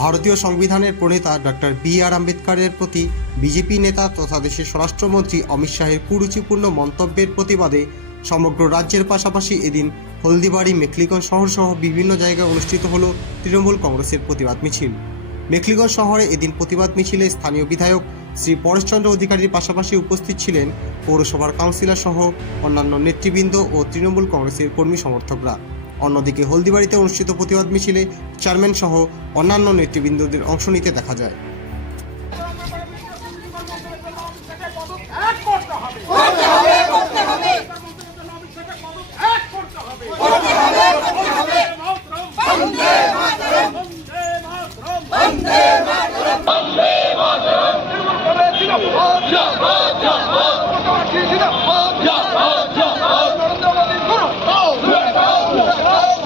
ভারতীয় সংবিধানের প্রণেতা doctor B আর আম্বেদকরের প্রতি বিজেপি নেতা তথা দেশের স্বরাষ্ট্রমন্ত্রী অমিত শাহের কুরুচিপূর্ণ মন্তব্যের প্রতিবাদে সমগ্র রাজ্যের পাশাপাশি এদিন হলদিবাড়ি, মেখলিগঞ্জ শহর সহ বিভিন্ন জায়গায় অনুষ্ঠিত হল তৃণমূল কংগ্রেসের প্রতিবাদ মিছিল। মেকলিগঞ্জ শহরে এদিন প্রতিবাদ মিছিলে স্থানীয় বিধায়ক শ্রী পরেশচন্দ্র অধিকারীর পাশাপাশি উপস্থিত ছিলেন পৌরসভার কাউন্সিলর সহ অন্যান্য নেতৃবৃন্দ ও তৃণমূল কংগ্রেসের কর্মী সমর্থকরা। অন্যদিকে হলদিবাড়িতে অনুষ্ঠিত প্রতিবাদ মিছিলে চেয়ারম্যান সহ অন্যান্য নেতৃবৃন্দদের অংশ নিতে দেখা যায় জিন্দাবাদ নরেন্দ্র মোদী গুরু ডক্টর বি আর আম্বেদকরের অপমানকারী শহীদের